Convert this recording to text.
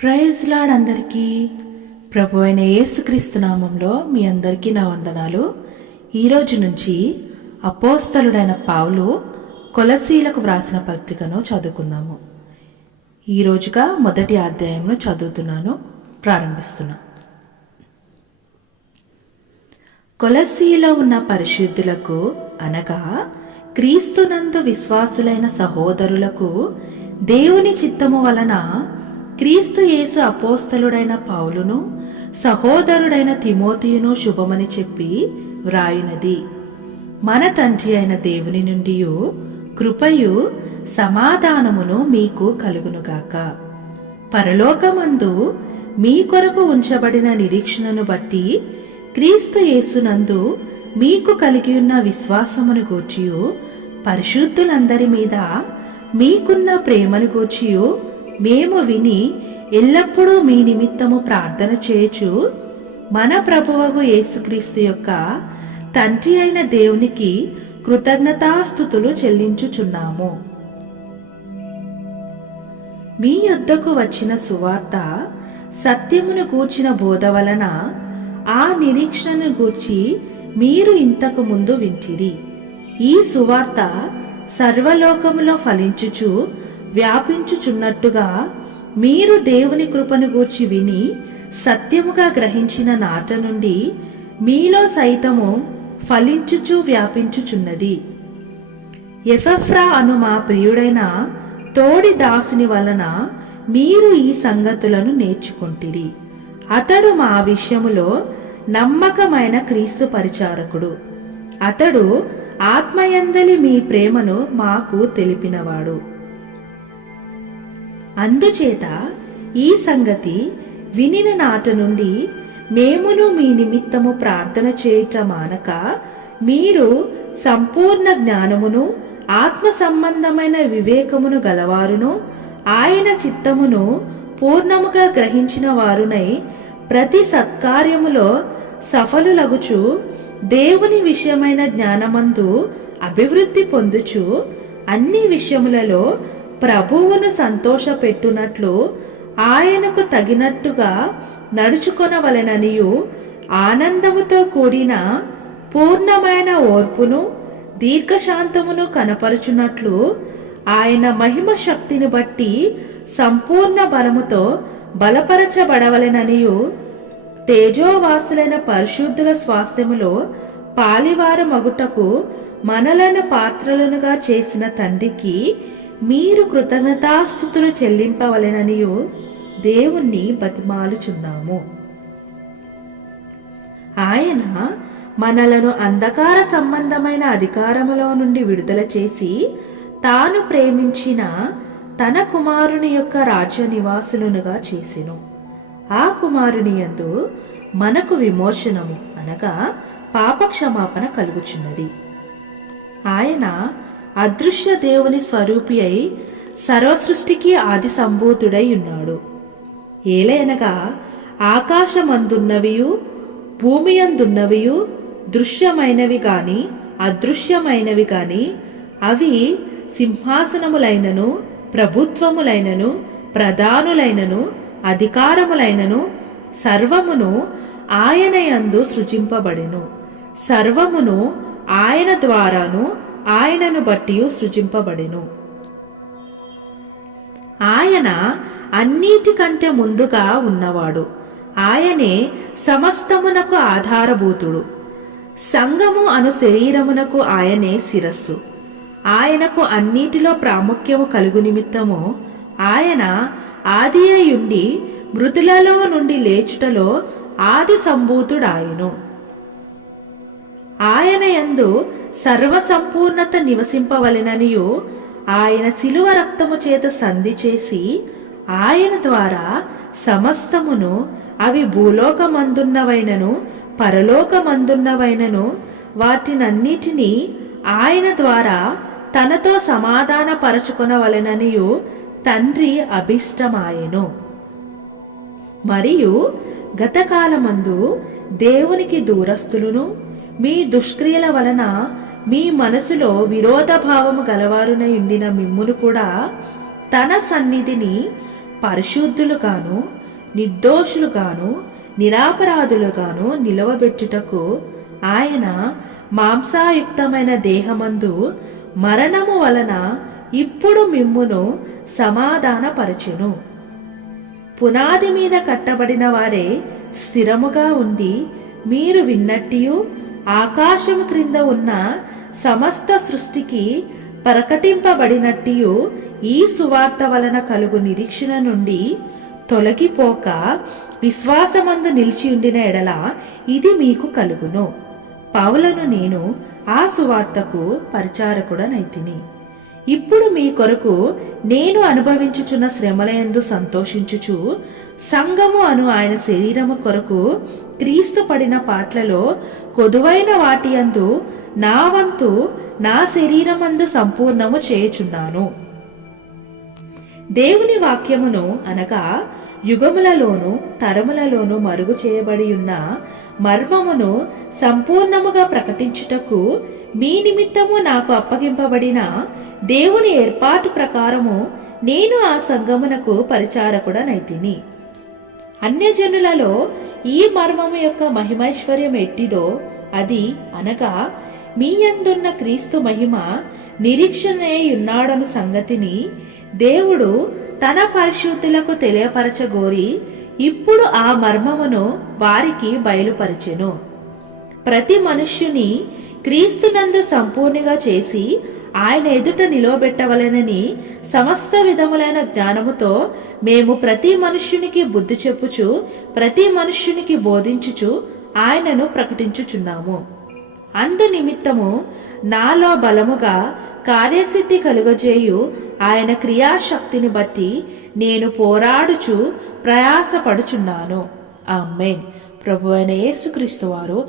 Praise lord అందరికీ. ప్రభు అయిన యేసుక్రీస్తు నామంలో మీ అందరికీ నా వందనాలు. ఈరోజు నుంచి అపోస్తలుడైన పావులు కొలసీలకు వ్రాసిన పత్రికను చదువుకుందాము. ఈరోజుగా మొదటి అధ్యాయంను చదువుతున్నాను ప్రారంభిస్తున్నా. కొలసీలో ఉన్న పరిశుద్ధులకు అనగా క్రీస్తునందు విశ్వాసులైన సహోదరులకు దేవుని చిత్తము వలన క్రీస్తు యేసు అపోస్తలుడైన పౌలును సహోదరుడైన తిమోతియును శుభమని చెప్పి వ్రాయినది. మన తండ్రి అయిన దేవుని నుండి కృపయు సమాధానమును మీకు కలుగునుగాక. పరలోకమందు మీ కొరకు ఉంచబడిన నిరీక్షణను బట్టి క్రీస్తు యేసునందు మీకు కలిగి ఉన్న విశ్వాసమును గూర్చియు పరిశుద్ధులందరి మీద మీకున్న ప్రేమను గూర్చియు మేము విని ఎల్లప్పుడూ మీ నిమిత్తము ప్రార్థన చేయచు మన ప్రభువగు యేసుక్రీస్తు యొక్క తండ్రి అయిన దేవునికి కృతజ్ఞతాస్థుతులు చెల్లించుచున్నాము. మీ యొద్దకు వచ్చిన సువార్త సత్యమును గూర్చిన బోధ వలన ఆ నిరీక్షణను గూర్చి మీరు ఇంతకు ముందు వింటిరి. ఈ సువార్త సర్వలోకములో ఫలించుచు వ్యాపించుచున్నట్టుగా మీరు దేవుని కృపను గూర్చి విని సత్యముగా గ్రహించిన నాట నుండి మీలో సైతము ఫలించుచు వ్యాపించుచున్నది. ఎఫెఫ్రా అను మా ప్రియుడైన తోడి దాసుని వలన మీరు ఈ సంగతులను నేర్చుకుంటిరి. అతడు మా విషయములో నమ్మకమైన క్రీస్తు పరిచారకుడు. అతడు ఆత్మయందలి మీ ప్రేమను మాకు తెలిపినవాడు. అందుచేత ఈ సంగతి వినిన నాట నుండి మేమును మీ నిమిత్తము ప్రార్థన చేయుట మానక మీరు సంపూర్ణ జ్ఞానమును ఆత్మ సంబంధమైన వివేకమును గలవారును ఆయన చిత్తమును పూర్ణముగా గ్రహించిన వారునై ప్రతి సత్కార్యములో సఫలులగుచు దేవుని విషయమైన జ్ఞానమందు అభివృద్ధి పొందుచు అన్ని విషయములలో ప్రభువును సంతోషపెట్టునట్లు ఆయనకు తగినట్టుగా నడుచుకొనవలెననియు ఆనందముతో కూడిన పూర్ణమైన ఓర్పును దీర్ఘశాంతమును కనపరుచున్నట్లు ఆయన మహిమ శక్తిని బట్టి సంపూర్ణ బలముతో బలపరచబడవలెననియు తేజోవాసులైన పరిశుద్ధుల స్వాస్థ్యములో పాలివార మగుటకు మనలను పాత్రలనుగా చేసిన తండ్రికి మీరు కృతజ్ఞతాస్థుతులు చెల్లింపవలెననియు దేవుణ్ణి బతిమాలుచున్నాము. ఆయన మనలను అంధకార సంబంధమైన అధికారములో నుండి విడుదల చేసి తాను ప్రేమించిన తన కుమారుని యొక్క రాజ్య నివాసులునుగా చేసెను. ఆ కుమారుని యందు మనకు విమోచనము అనగా పాపక్షమాపణ కలుగుచున్నది. ఆయన అదృశ్య దేవుని స్వరూపి అయి సర్వసృష్టికి ఆది సంభూతుడై ఉన్నాడు. ఏలైనగా ఆకాశమందున్నవియు భూమి అందున్నవియు దృశ్యమైనవి గాని అదృశ్యమైనవి గాని అవి సింహాసనములైనను ప్రభుత్వములైనను ప్రధానులైనను అధికారములైనను సర్వమును ఆయన యందు సృజింపబడెను. సర్వమును ఆయన ద్వారాను ఆయనను బట్టి సృజింపబడెను. ఆయన అన్నిటికంటే ముందుగా ఉన్నవాడు. ఆయనే సమస్తమునకు ఆధారభూతుడు. సంగము అను శరీరమునకు ఆయనే శిరస్సు. ఆయనకు అన్నిటిలో ప్రాముఖ్యము కలుగు నిమిత్తము ఆయన ఆది అయ్యుండి మృతులలో నుండి లేచుటలో ఆది సంభూతుడాయను. ఆయన యందు సర్వసంపూర్ణత నివసింపవలెననియు ఆయన శిలువ రక్తము చేత సంధి చేసి ఆయన ద్వారా సమస్తమును అవి భూలోకమందున్నవైనను పరలోకమందున్నవైనను వాటినన్నిటినీ ఆయన ద్వారా తనతో సమాధానపరచుకొనవలెననియు తండ్రి అభిష్టమాయెను. మరియు గతకాలమందు దేవునికి దూరస్తులను మీ దుష్క్రియల వలన మీ మనసులో విరోధ భావము గలవారునై ఉండిన మిమ్మును కూడా తన సన్నిధిని పరిశుద్ధులుగాను నిర్దోషులుగాను నిరాపరాధులుగాను నిలవబెట్టుటకు ఆయన మాంసాయుక్తమైన దేహమందు మరణము వలన ఇప్పుడు మిమ్మును సమాధానపరచెను. పునాది మీద కట్టబడిన వారే స్థిరముగా ఉండి మీరు విన్నట్టియు ఆకాశము క్రింద ఉన్న సమస్త సృష్టికి ప్రకటింపబడినట్టియు ఈ సువార్త వలన కలుగు నిరీక్షణ నుండి తొలగిపోక విశ్వాసమందు నిలిచి ఉండిన ఎడల ఇది మీకు కలుగును. పౌలను నేను ఆ సువార్తకు పరిచారకుడనైతిని. ఇప్పుడు మీ కొరకు నేను అనుభవించుచున్న శ్రమలయందు సంతోషించుచు సంగము అను ఆయన శరీరము కొరకు క్రీస్తు పడిన పాటలలో కొదువైన వాటి అందు నా వంతు నా శరీరమందు సంపూర్ణము చేయుచున్నాను. దేవుని వాక్యమును అనగా యుగములలోనూ తరములలోనూ మరుగు చేయబడి ఉన్న మర్మమును సంపూర్ణముగా ప్రకటించుటకు మీ నిమిత్తము నాకు అప్పగింపబడిన దేవుని ఏర్పాటు ప్రకారము నేను ఆ సంగమునకు పరిచారకుడనైతిని. అన్యజనులలో ఈ మర్మము యొక్క మహిమైశ్వర్యం ఎట్టిదో అది అనగా మీ యందున్న క్రీస్తు మహిమ నిరీక్షణయున్నాడను సంగతిని దేవుడు తన పరిశుద్ధులకు తెలియపరచగోరి ఇప్పుడు ఆ మర్మమును వారికి బయలుపరిచెను. ప్రతి మనుష్యుని క్రీస్తునందు సంపూర్ణిగా చేసి ఆయన ఎదుట నిలవబెట్టవలెనని సమస్త విధములైన జ్ఞానముతో మేము ప్రతి మనుష్యునికి బుద్ధి చెప్పుచు ప్రతి మనుష్యునికి బోధించుచు ఆయనను ప్రకటించుచున్నాము. అందు నిమిత్తము నాలో బలముగా కార్యసిద్ధి కలుగజేయు. ఆయన క్రియాశక్తిని బట్టి నేను పోరాడుచు ప్రయాసపడుచున్నాను. ఆమెన్. ప్రభు అయిన యేసుక్రీస్తు వారు